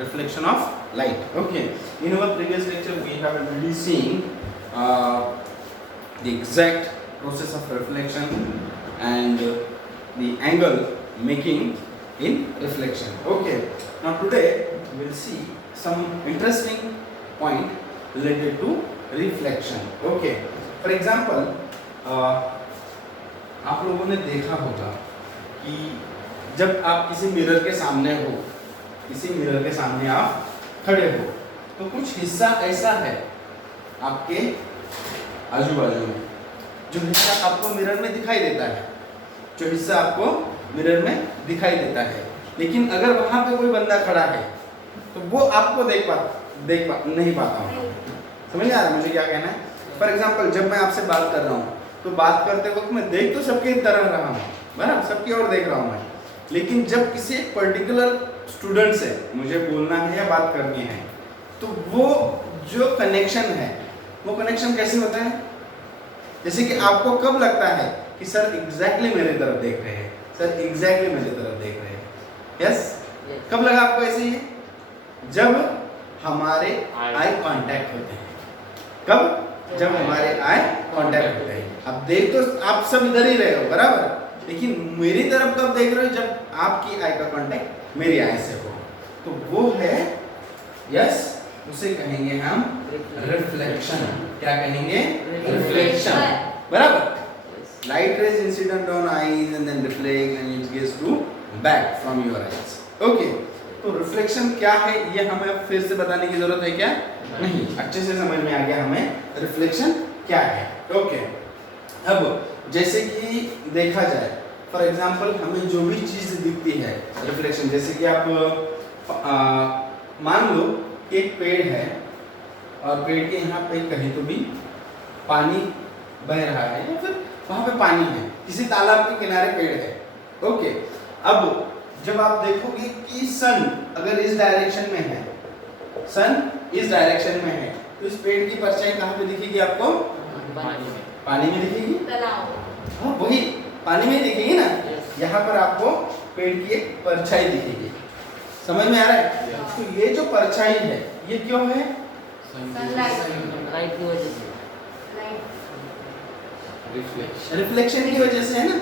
reflection of light. Okay, in our previous lecture we have already seen the exact process of reflection and the angle making in reflection. Okay, now today we will see some interesting point related to reflection. Okay, for example आप लोगों ने देखा होगा कि जब आप किसी mirror के सामने हो, किसी मिरर के सामने आप खड़े हो, तो कुछ हिस्सा ऐसा है आपके आजू बाजू में जो हिस्सा आपको मिरर में दिखाई देता है, जो हिस्सा आपको मिरर में दिखाई देता है, लेकिन अगर वहां पे कोई बंदा खड़ा है तो वो आपको नहीं पाता हूँ। समझ आ रहा है मुझे क्या कहना है? फॉर एग्जाम्पल जब मैं आपसे बात कर रहा हूँ तो बात करते वक्त मैं देख तो सबकी तरह रहा हूँ, बराबर, सबकी ओर देख रहा हूँ मैं, लेकिन जब किसी एक पर्टिकुलर स्टूडेंट से मुझे बोलना है या बात करनी है तो वो जो कनेक्शन है वो कनेक्शन कैसे होता है? जैसे कि आपको कब लगता है कि सर एग्जैक्टली मेरे तरफ देख रहे हैं, सर एग्जैक्टली मेरे तरफ देख रहे हैं? यस, कब लगा आपको ऐसे ही? जब हमारे आई कांटेक्ट होते हैं। कब? जब हमारे आई कांटेक्ट होते हैं। अब देख तो आप सब इधर ही रहे हो, बराबर, लेकिन मेरी तरफ कब देख रहे हो? जब आपकी आई का कांटेक्ट मेरी आई से हो, तो वो है, यस, उसे कहेंगे हम रिफ्लेक्शन। क्या कहेंगे? रिफ्लेक्शन, बराबर। Light rays incident on eyes and then reflect and it gives to back from your eyes. Okay, तो रिफ्लेक्शन क्या है ये हमें फिर से बताने की जरूरत है क्या? नहीं, अच्छे से समझ में आ गया हमें रिफ्लेक्शन क्या है। ओके, अब जैसे कि देखा जाए, फॉर एग्जांपल हमें जो भी चीज दिखती है रिफ्लेक्शन, जैसे कि आप मान लो एक पेड़ है और पेड़ के यहाँ पे कहीं तो भी पानी बह रहा है या फिर वहां पे पानी है, किसी तालाब के किनारे पेड़ है। ओके, अब जब आप देखोगे कि सन अगर इस डायरेक्शन में है, सन इस डायरेक्शन में है, तो इस पेड़ की परछाई कहाँ पे दिखेगी आपको? पानी में दिखेगी। हाँ, वही पानी में दिखेगी ना। यहाँ पर आपको पेड़ की एक परछाई दिखेगी। समझ में आ रहा है? तो ये जो परछाई है ये क्यों है? लाइट की वजह से, रिफ्लेक्शन की वजह से है ना।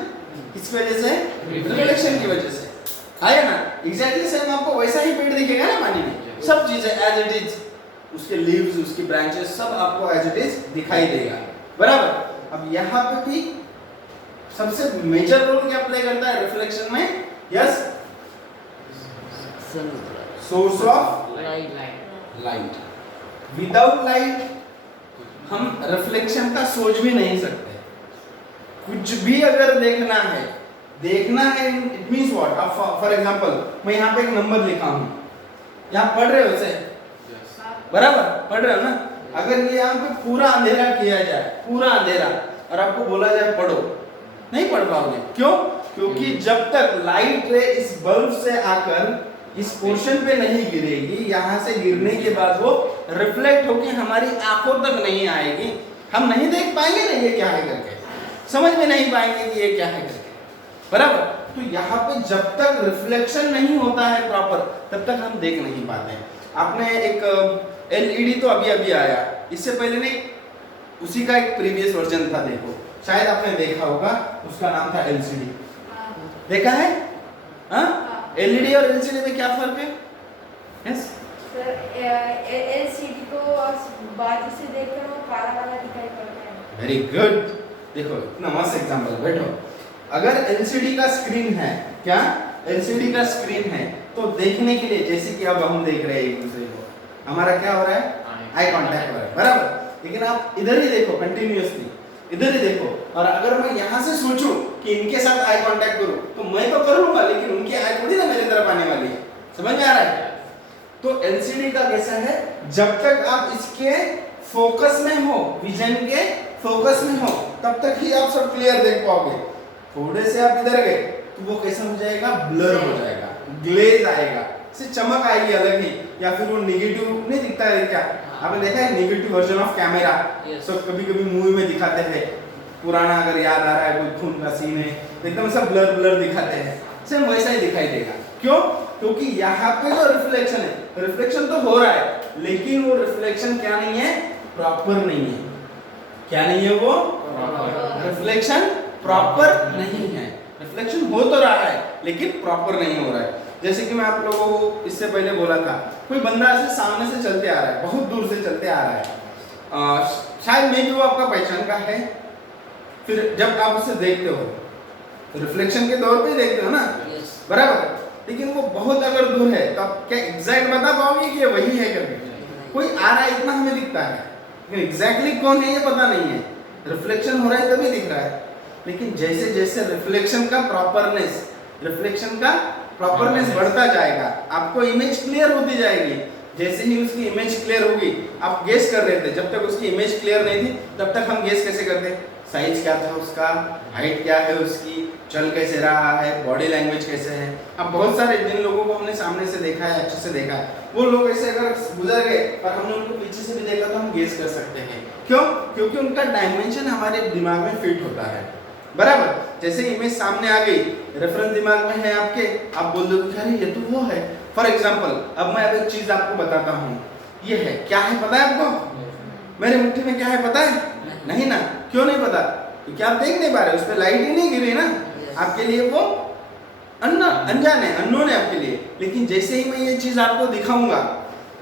किस वजह से? रिफ्लेक्शन की वजह से। है ना? एग्जैक्टली सेम आपको वैसा ही पेड़ दिखेगा ना पानी में, सब चीजें एज इट इज, उसके लीव्स, उसकी ब्रांचेस सब आपको एज इट इज दिखाई देगा, बराबर। अब यहाँ पे भी सबसे मेजर रोल क्या प्ले करता है रिफ्लेक्शन में? Yes, source of light. Without light हम रिफ्लेक्शन का सोच भी नहीं सकते। कुछ भी अगर देखना है इट मीन्स व्हाट? अब फॉर एग्जांपल मैं यहाँ पे एक नंबर लिखा हूँ, यहाँ पढ़ रहे हो इसे? बराबर पढ़ रहे हो ना। अगर ये यहाँ पे पूरा अंधेरा किया जाए, पूरा अंधेरा, और आपको बोला जाए पढ़ो, नहीं पढ़ पाओगे। क्यों? क्योंकि जब तक लाइट रे इस बल्ब से आकर इस पोर्शन पे नहीं गिरेगी, यहाँ से गिरने के बाद वो रिफ्लेक्ट होके हमारी आंखों तक नहीं आएगी, हम नहीं देख पाएंगे ना ये क्या है करके, समझ में नहीं पाएंगे कि ये क्या है करके, बराबर। तो यहाँ पे जब तक रिफ्लेक्शन नहीं होता है प्रॉपर, तब तक हम देख नहीं पाते हैं। आपने एक एलईडी तो अभी अभी आया, इससे पहले नहीं उसी का एक प्रीवियस वर्जन था, देखो शायद आपने देखा होगा, उसका नाम था एलसीडी। देखा है? हाँ, एलईडी और एलसीडी में क्या फर्क है? यस एलसीडी को बाजू से देखकर वो काला काला दिखाई पड़ता है। Very good. देखो इतना मस्त एग्जांपल। बैठो, अगर एलसीडी का स्क्रीन है, क्या एलसीडी का स्क्रीन है, तो देखने के लिए जैसे कि अब हम देख रहे हैं एक दूसरे को, हमारा क्या हो रहा है? आई कांटेक्ट हो रहा है, बराबर। लेकिन आप इधर ही देखो, कंटिन्यूअसली इधर ही देखो, और अगर मैं यहाँ से सोचूं कि इनके साथ आई कांटेक्ट करूं, तो मैं तो कर लूंगा, लेकिन उनकी आई थोड़ी ना मेरी तरफ आने वाली है। समझ में आ रहा है? तो एलसीडी का कैसा है? जब तक आप इसके फोकस में हो, विजन के फोकस में हो, तब तक ही आप सब क्लियर देख पाओगे। थोड़े से आप इधर गए तो वो कैसा हो जाएगा? ब्लर हो जाएगा, ग्लेज आएगा, से चमक आएगी अलग ही, या फिर वो नेगेटिव नहीं दिखता है क्या? आपने देखा है नेगेटिव वर्जन ऑफ कैमरा? सब कभी कभी मूवी में दिखाते हैं, पुराना अगर याद आ रहा है कोई खून का सीन है, एकदम सब ब्लर ब्लर दिखाते हैं, सेम वैसा ही दिखाई देगा। क्यों? क्योंकि यहाँ पे जो रिफ्लेक्शन है, रिफ्लेक्शन तो हो रहा है लेकिन वो रिफ्लेक्शन क्या नहीं है, प्रॉपर नहीं है। क्या नहीं है वो? रिफ्लेक्शन प्रॉपर नहीं है। रिफ्लेक्शन हो तो रहा है लेकिन प्रॉपर नहीं हो रहा है। जैसे कि मैं आप लोगों को इससे पहले बोला था, कोई बंदा ऐसे सामने से चलते आ रहा है, बहुत दूर से चलते आ रहा है, शायद मे भी वो आपका पहचान का है। फिर जब आप उसे देखते हो तो रिफ्लेक्शन के तौर पे देखते हो ना, बराबर। लेकिन वो बहुत अगर दूर है तो आप क्या एग्जैक्ट बता पाओगे कि ये वही है करके? कोई आ रहा है इतना हमें दिखता है लेकिन एग्जैक्टली कौन है ये पता नहीं है। रिफ्लेक्शन हो रहा है तभी दिख रहा है। लेकिन जैसे जैसे रिफ्लेक्शन का प्रॉपरनेस बढ़ता जाएगा, आपको इमेज क्लियर होती जाएगी। जैसे ही उसकी इमेज क्लियर होगी, आप गेस कर रहे थे, जब तक उसकी इमेज क्लियर नहीं थी तब तक हम गेस कैसे करते? साइज क्या था उसका, हाइट क्या है उसकी, चल कैसे रहा है, बॉडी लैंग्वेज कैसे है। अब बहुत सारे जिन लोगों को हमने सामने से देखा है, अच्छे से देखा है, वो लोग ऐसे अगर गुजर गए और हमने उनको पीछे से भी देखा तो हम गेस कर सकते हैं। क्यों? क्योंकि उनका डायमेंशन हमारे दिमाग में फिट होता है, बराबर। जैसे इमेज सामने आ गई, रेफरेंस दिमाग में है आपके, आप बोल दो कि अरे ये तो वो है। फॉर एग्जांपल, अब मैं एक चीज आपको बताता हूँ, ये है, क्या है पता है आपको? मेरे मुट्ठी में क्या है पता है? नहीं ना। क्यों नहीं पता? क्योंकि आप देख नहीं पा रहे, उस पर लाइट ही नहीं गिरी ना, आपके लिए वो अनजान है, अननोन है आपके लिए। लेकिन जैसे ही मैं ये चीज आपको दिखाऊंगा,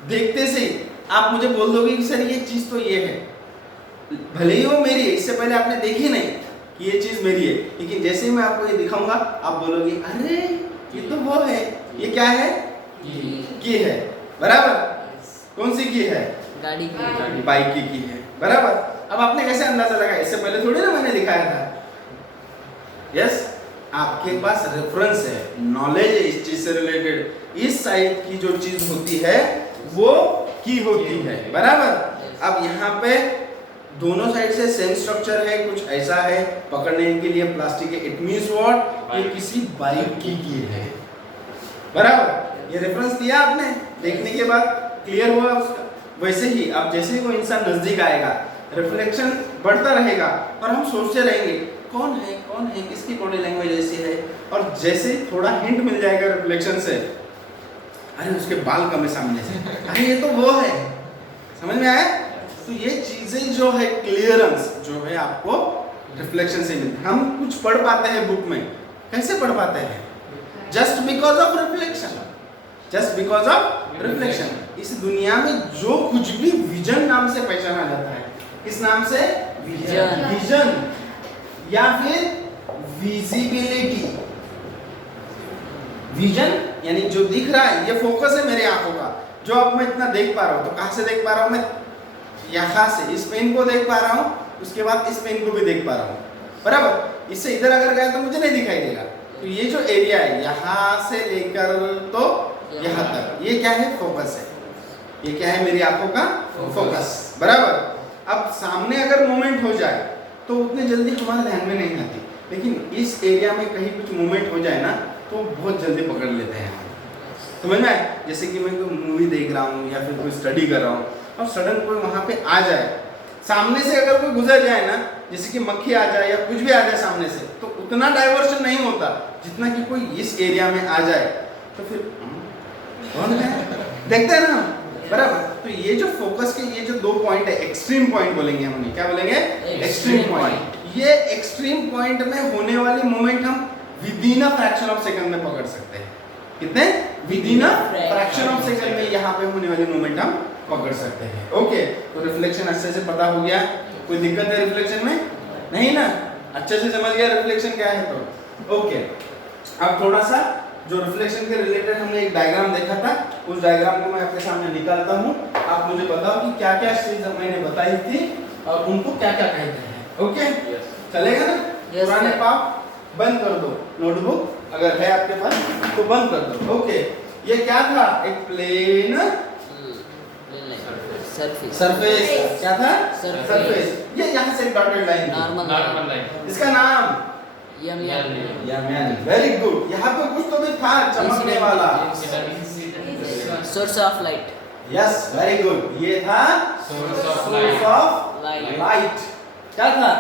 देखते से ही आप मुझे बोल दोगे कि सर ये चीज तो ये है, भले ही वो मेरी है, इससे पहले आपने देखी नहीं कि ये चीज मेरी है, लेकिन जैसे ही मैं आपको ये दिखाऊंगा आप बोलोगे अरे ये तो वो है। ये क्या है? की है, बराबर। कौन सी की है? गाड़ी की, बाइक की है, बराबर। अब आपने कैसे अंदाजा लगाया? इससे पहले थोड़ी ना मैंने दिखाया था। यस, आपके पास रेफरेंस है, नॉलेज है इस चीज से रिलेटेड। इस साइड की जो चीज होती है वो की होती है, बराबर। अब यहाँ पे दोनों साइड से सेम स्ट्रक्चर है, कुछ ऐसा है, पकड़ने के लिए प्लास्टिक है। It means what? ये किसी बाइक की है, बराबर। ये रेफरेंस दिया आपने, देखने के बाद क्लियर हुआ उसका। वैसे ही अब जैसे ही वो इंसान नजदीक आएगा, रिफ्लेक्शन बढ़ता रहेगा और हम सोचते रहेंगे कौन है, किसकी बॉडी लैंग्वेज ऐसी है। और जैसे ही थोड़ा हिंट मिल जाएगा रिफ्लेक्शन से, अरे उसके बाल कम है सामने से, अरे ये तो वो है, समझ में आया? तो ये चीजें जो है, क्लियरेंस जो है आपको रिफ्लेक्शन से मिलती है। हम कुछ पढ़ पाते हैं बुक में, कैसे पढ़ पाते हैं? Just because of reflection, just because of reflection. इस दुनिया में जो कुछ भी विजन नाम से पहचाना जाता है, किस नाम से? विजन या फिर विजिबिलिटी। विजन यानी जो दिख रहा है, ये फोकस है मेरे आंखों का, जो अब मैं इतना देख पा रहा हूँ। तो कहाँ से देख पा रहा हूँ मैं? यहाँ से इस पेन को देख पा रहा हूँ, उसके बाद इस पेन को भी देख पा रहा हूँ, बराबर। इससे इधर अगर गया तो मुझे नहीं दिखाई देगा। तो ये जो एरिया है, यहाँ से लेकर तो यहाँ तक, ये क्या है? फोकस है। ये क्या है? मेरी आंखों का फोकस, बराबर। अब सामने अगर मूवमेंट हो जाए तो उतने जल्दी हमारे ध्यान में नहीं आती, लेकिन इस एरिया में कहीं कुछ मूवमेंट हो जाए ना तो बहुत जल्दी पकड़ लेते हैं। समझ में आए? जैसे कि मैं कोई मूवी देख रहा हूँ या फिर कोई स्टडी कर रहा हूँ और सडन कोई वहाँ पे आ जाए, सामने से अगर कोई गुजर जाए ना, जैसे कि मक्खी आ जाए या कुछ भी आ जाए सामने से, तो उतना डाइवर्शन नहीं होता जितना कि कोई इस एरिया में आ जाए तो फिर कौन है? देखते हैं ना, बराबर। तो ये जो फोकस के ये जो दो पॉइंट है, एक्सट्रीम पॉइंट बोलेंगे हम उन्हें, क्या बोलेंगे? Extreme point. ये एक्सट्रीम पॉइंट में होने वाली मूवमेंट हम with in a fraction of second में पकड़ सकते हैं। कितने? With in a fraction of second में यहाँ पे होने वाली मूवमेंट हम पकड़ सकते हैं। ओके, तो रिफ्लेक्शन अच्छे से पता हो गया। कोई दिक्कत है रिफ्लेक्शन में? नहीं ना? अच्छे से समझ गया रिफ्लेक्शन क्या है तो। ओके, अब थोड़ा सा जो रिफ्लेक्शन के रिलेटेड हमने एक डायग्राम देखा था, उस डायग्राम को मैं आपके सामने निकालता हूँ। आप मुझे बताओ कि क्या क्या चीज मैंने बताई थी और उनको क्या क्या कहते हैं। ओके, चलेगा ना? पुराने पाप बंद कर दो, नोटबुक अगर है आपके पास तो बंद कर दो। ओके, ये क्या था? एक प्लेन सरफेस। क्या था? सरफेस। ये यहाँ से एक डॉटेड लाइन, नॉर्मल लाइन। इसका नाम यम। Very good. यहाँ पे कुछ तो भी था चमकने वाला, source of light. Yes, very good. ये था Source of source of light. Light. क्या था?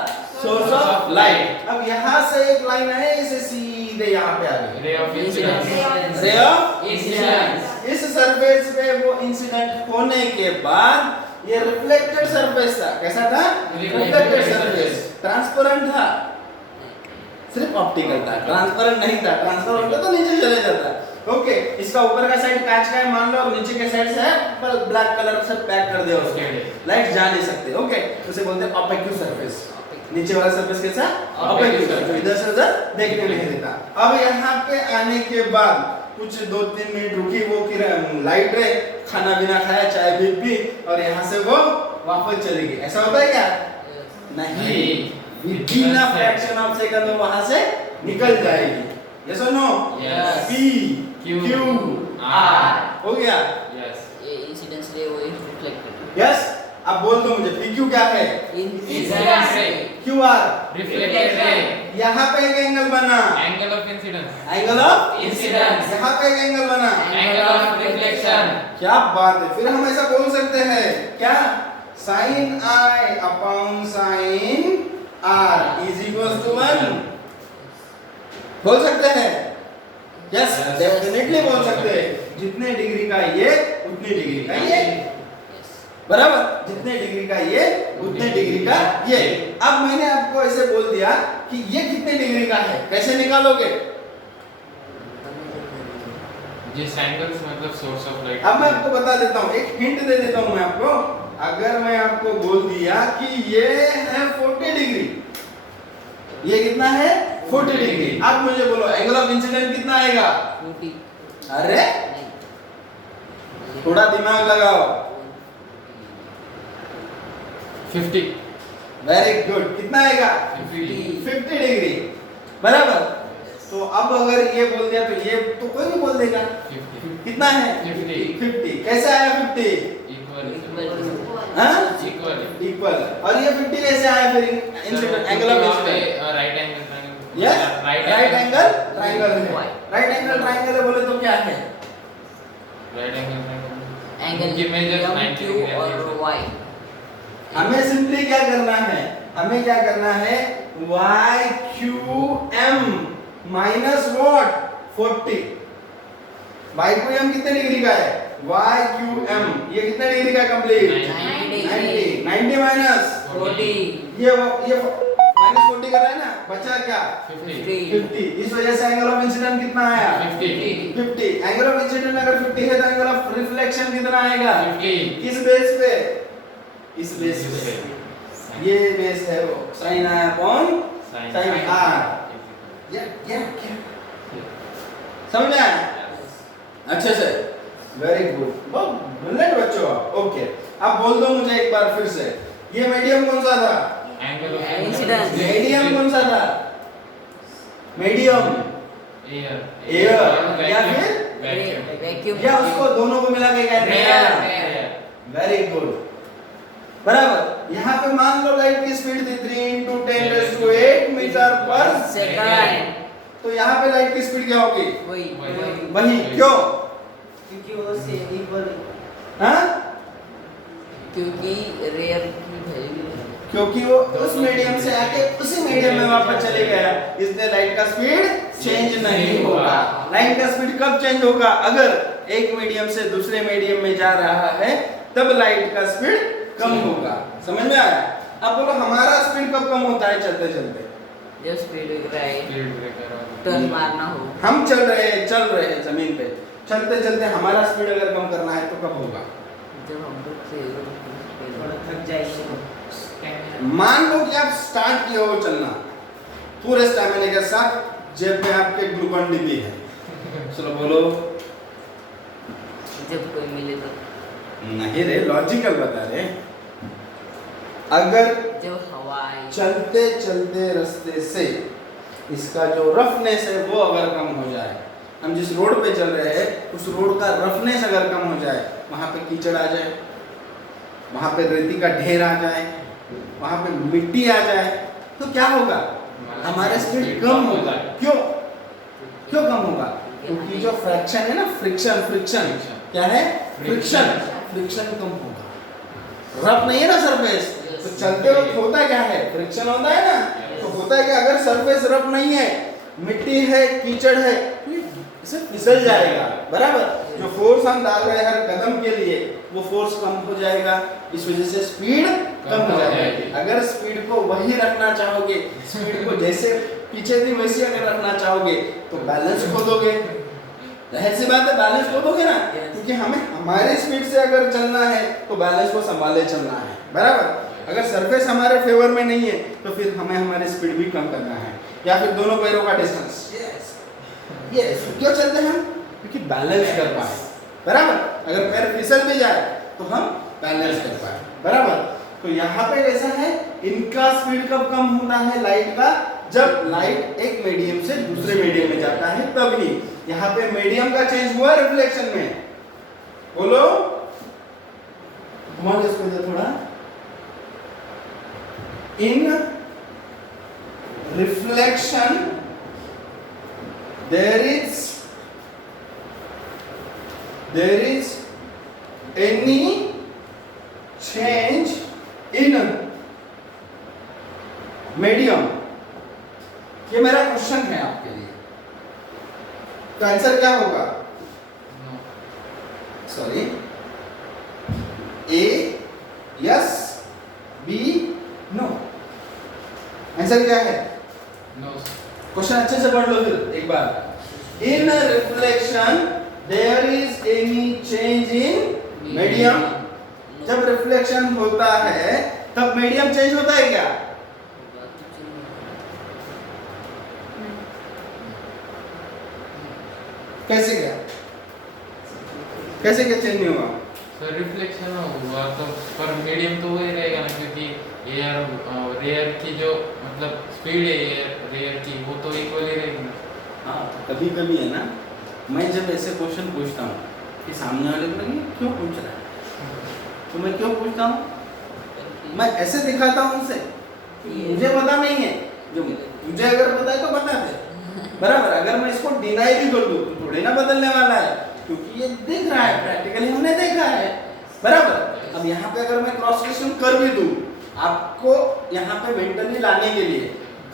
Source of light. अब यहाँ से एक लाइन है, इसे सीधे यहाँ पे आ गई, Ray of Incidence. incidence. Ray of Incidence. इस सरफेस पे वो इंसिडेंट होने के बाद ये रिफ्लेक्टेड सरफेस था। कैसा था? Reflected surface. ट्रांसपेरेंट था, सिर्फ ऑप्टिकल था, ट्रांसपेरेंट नहीं था। ट्रांसपेरेंट होता तो नीचे चले जाता। ओके, इसका ऊपर का साइड कांच का है मान लो, और नीचे के साइड से है पर ब्लैक कलर से पैक कर दिया उसको, लाइट जा नहीं सकते। ओके, उसे बोलते हैं ऑपेक्यू सरफेस। नीचे वाला सरफेस कैसा? ऑपेक्यू, जो इधर से उधर देखने नहीं देता। अब यहाँ पे आने के बाद कुछ 2-3 मिनट रुकी वो लाइट रे, खाना बिना खाया, चाय भी पी, और यहाँ से वो वापस चली गई। ऐसा होता है क्या? नहीं, within a fraction of second वो वहां से निकल जाएगी। यस और no? Yes. P Q R हो गया। Yes. ये इंसिडेंस रे वो रिफ्लेक्टेड। यस, अब बोल दो मुझे PQ क्या है? Incidence ray. QR Reflected ray. यहाँ पे एक एंगल बना, Angle of incidence. Angle of Incidence. यहाँ पे एक एंगल बना। Angle of reflection. क्या बात है, फिर हम ऐसा बोल सकते हैं क्या? sin I upon sin R is equal to 1 बोल सकते हैं? यस, डेफिनेटली बोल सकते हैं। जितने डिग्री का ये उतनी डिग्री का ये, बराबर? जितने डिग्री का ये उतने डिग्री का ये। अब मैंने आपको ऐसे बोल दिया कि ये कितने डिग्री का है, कैसे निकालोगे? जिस एंगल से मतलब सोर्स ऑफ लाइट। अब मैं आपको बता देता हूँ, एक हिंट दे देता हूँ मैं आपको। अगर मैं आपको बोल दिया कि ये है 40 डिग्री, ये कितना है? 40 डिग्री। अब मुझे बोलो एंगल ऑफ इंसिडेंट कितना आएगा? 40। अरे थोड़ा दिमाग लगाओ। 50. वेरी गुड, कितना आएगा? 50 डिग्री, बराबर। तो अब अगर ये बोल दिया तो ये तो कोई नहीं बोल देगा। 50. कितना है? 50। कैसे आया 50? Equal. हाँ? Equal. इक्वल। और ये 50 कैसे आया फिर? Incident, angle of incident. Right angle triangle. Yes, right angle triangle है। राइट एंगल ट्रायंगल है बोले तो क्या है? Right angle triangle. एंगल उनकी measures 90 Q डिग्री और Y। हमें सिंपली क्या करना है? हमें क्या करना है? YQM minus what? 40। YQM कितने डिग्री का है? YQM ये कितने डिग्री का कंप्लीट? 90 माइनस 40। ये माइनस 40 कर रहा है ना, बचा क्या? 50। इस वजह से एंगल ऑफ इंसिडेंट कितना आया? 50। एंगल ऑफ इंसिडेंट अगर 50 है तो एंगल ऑफ रिफ्लेक्शन कितना आएगा? 50। किस बेस पे? इस बेस पे। ये बेस है वो sin I upon sin R। क्या समझ में आया? अच्छे से, वेरी गुड, बहुत ब्रिलियंट बच्चों आप। ओके, अब बोल दो मुझे एक बार फिर से, ये मीडियम कौन सा था? Angle of Incidence. मीडियम कौन सा था? मीडियम एयर या फिर वैक्यूम या उसको दोनों को मिला के कहते हैं? वेरी गुड, बराबर। यहाँ पे मान लो लाइट की स्पीड थी 3 × 10⁸ मीटर पर सेकंड। तो यहाँ पे लाइट की स्पीड क्या होगी? वही, क्यों? क्योंकि वो से इक्वल, हाँ? क्योंकि रेयर की वैल्यू क्योंकि वो उस मीडियम से आके उसी मीडियम में वापस चले गया, इसलिए लाइट का स्पीड चेंज नहीं होगा। लाइट का स्पीड कब चेंज होगा? अगर एक मीडियम से दूसरे मीडियम में जा रहा है तब लाइट का स्पीड कम होगा। समझ में आया? अब बोलो हमारा स्पीड कब कम होता है चलते चलते? जब स्पीड टर्न मारना हो, हम चल रहे हैं जमीन पे, चलते चलते हमारा स्पीड अगर कम करना है तो कब होगा? जब हम लोग से थक जाएंगे। मान लो कि आप स्टार्ट किए हो चलना पूरे स्टैमिना के साथ, जेब में आपके ग्लूकॉन डी भी है, चलो बोलो। जब कोई मिले तो नहीं रे, लॉजिकल बता रहे। अगर जब हवा आई, चलते चलते रास्ते से इसका जो रफनेस है वो अगर कम हो जाए, हम जिस रोड पे चल रहे हैं उस रोड का रफनेस अगर कम हो जाए, वहां पे कीचड़ आ जाए, वहां पे रेती का ढेर आ जाए, वहां पे मिट्टी आ जाए, तो क्या होगा? हमारा स्पीड कम होगा। क्यों कम होगा? क्योंकि जो फ्रैक्शन है ना, फ्रिक्शन क्या है? फ्रिक्शन कम होगा। रफ नहीं है ना सरफेस, तो चलते वक्त होता क्या है? फ्रिक्शन होता है ना। तो होता है कि अगर सरफेस रफ नहीं है, मिट्टी है, कीचड़ है, इसे फिसल जाएगा, बराबर। जो फोर्स हम डाल रहे हैं हर कदम के लिए वो फोर्स कम हो जाएगा, इस वजह से स्पीड कम हो जाएगी। अगर स्पीड को वही रखना चाहोगे, स्पीड को जैसे पीछे थी वैसे अगर रखना चाहोगे तो बैलेंस खो दोगे। जाहिर सी बात है बैलेंस खो दोगे ना, क्योंकि हमें हमारे स्पीड से अगर चलना है तो बैलेंस को संभाले चलना है, बराबर। अगर सरफेस हमारे फेवर में नहीं है तो फिर हमें हमारी स्पीड भी कम करना है, या फिर दोनों पैरों का डिस्टेंस। यस क्यों चलते हैं हम? क्योंकि बैलेंस कर पाए, बराबर। अगर पैर फिसल भी जाए तो हम बैलेंस कर पाए, बराबर। तो यहाँ पे ऐसा है, इनका स्पीड कब कम होता है लाइट का? जब लाइट एक मीडियम से दूसरे मीडियम में जाता है तभी। यहाँ पे मीडियम का चेंज हुआ रिफ्लेक्शन में। बोलो घुमा के इसको थोड़ा। इन reflection there is any change in medium? ये मेरा क्वेश्चन है आपके लिए, तो आंसर क्या होगा? Sorry, A yes, B no. Answer क्या है? नो। क्वेश्चन अच्छे से पढ़ लो फिर एक बार। In reflection there is any change in medium? जब रिफ्लेक्शन होता है तब मीडियम चेंज होता है क्या? कैसे क्या? कैसे क्या चेंज नहीं हुआ? सर रिफ्लेक्शन हुआ तो पर मीडियम तो वही रहेगा ना, क्योंकि एयर रेयर की जो मतलब स्पीड है रेयर की वो तो इक्वल ही रहेगी ना। हाँ, कभी कभी है ना, मैं जब ऐसे क्वेश्चन पूछता हूँ कि सामने वाले को नहीं क्यों पूछ रहा है, तो मैं क्यों पूछता हूँ, मैं ऐसे दिखाता हूँ उनसे मुझे पता नहीं है, जो मुझे अगर पता है तो बता दे, बराबर। अगर मैं इसको डिनाई भी कर दूँ तो थोड़ी ना बदलने वाला है, क्योंकि ये दिख रहा है, प्रैक्टिकली हमने देखा है, बराबर। अब यहाँ पे अगर मैं क्रॉस क्वेश्चन कर भी दूँ आपको यहाँ पे मेंटली लाने के लिए,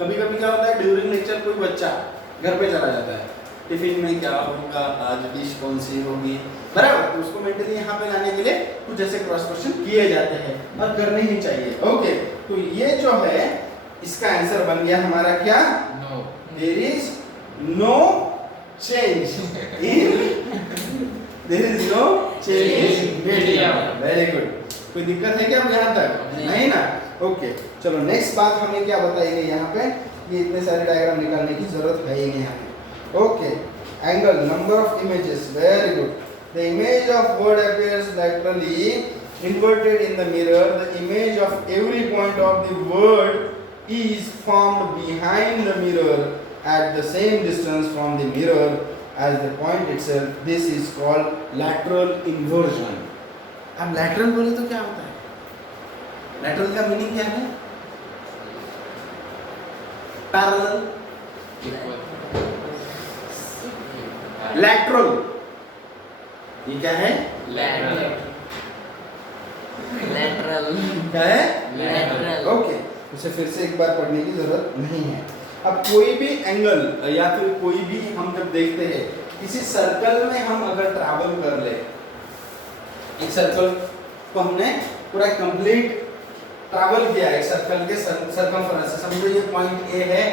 कभी कभी क्या होता है ड्यूरिंग लेक्चर कोई बच्चा घर पे चला जाता है, टिफिन में क्या होगा, आज डिश कौन सी होगी, बराबर। तो उसको मेंटली यहाँ पे लाने के लिए कुछ ऐसे क्रॉस क्वेश्चन किए जाते हैं और करने ही चाहिए। ओके, तो ये जो है इसका आंसर बन गया हमारा क्या? No. There is no change in there is no change in medium. Very good. कोई दिक्कत है क्या अब यहाँ तक? नहीं ना। ओके, चलो नेक्स्ट बात हमें क्या बताई गई यहाँ पे, ये इतने सारे डायग्राम निकालने की जरूरत है ही नहीं यहाँ पे। Okay, angle, number of images, very good. The image of word appears laterally inverted in the mirror. The image of every point of the word is formed behind the mirror at the same distance from the mirror as the point itself. This is called lateral inversion. अब lateral बोले तो क्या होता है? lateral का meaning क्या है? parallel. lateral ये क्या है? lateral क्या है? lateral ओके, उसे फिर से एक बार पढ़ने की जरूरत नहीं है। अब कोई भी एंगल या फिर कोई भी हम जब देखते हैं किसी सर्कल में हम अगर ट्रैवल कर ले, एक सर्कल को हमने पूरा कंप्लीट ट्रैवल किया एक सर्कल के सर्कमफरेंस से, समझो ये पॉइंट ए है,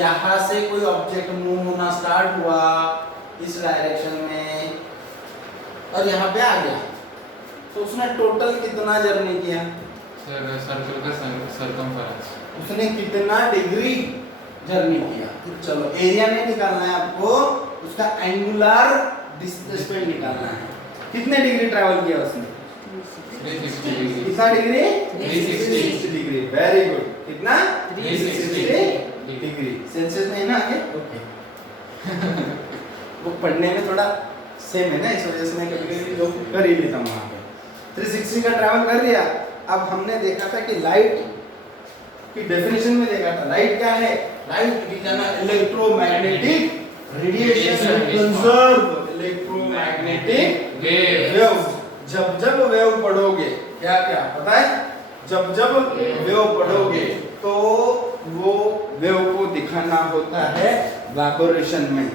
यहाँ से कोई ऑब्जेक्ट मूव होना स्टार्ट हुआ इस डायरेक्शन में और यहाँ पे आ गया, तो उसने टोटल कितना जर्नी किया? सर सर्कल का सर्कमफरेंस उसने कितना डिग्री जर्नी किया? चलो एरिया नहीं निकालना है आपको, उसका एंगुलर डिस्प्लेसमेंट निकालना है। कितने डिग्री ट्रैवल किया उसने? 360 डिग्री। कितना डिग्री? 360 डिग्री। Very good. कितना? 360 डिग्री। सेल्सियस में है ना आगे? ओके। वो पढ़ने में थोड़ा सेम है ना, इस वजह से मैं कभी-कभी जो कर ही लेता हूँ वहाँ पे। 360 का ट्रैवल कर लिया। अब हमने देखा था कि लाइट की डेफिनेशन में देखा था, लाइट क्या है? Light is an electromagnetic radiation conserve electromagnetic wave. जब जब वेव पढ़ोगे, क्या क्या पता है? जब जब वेव पढ़ोगे तो वो वेव को दिखाना होता है वाइब्रेशन में।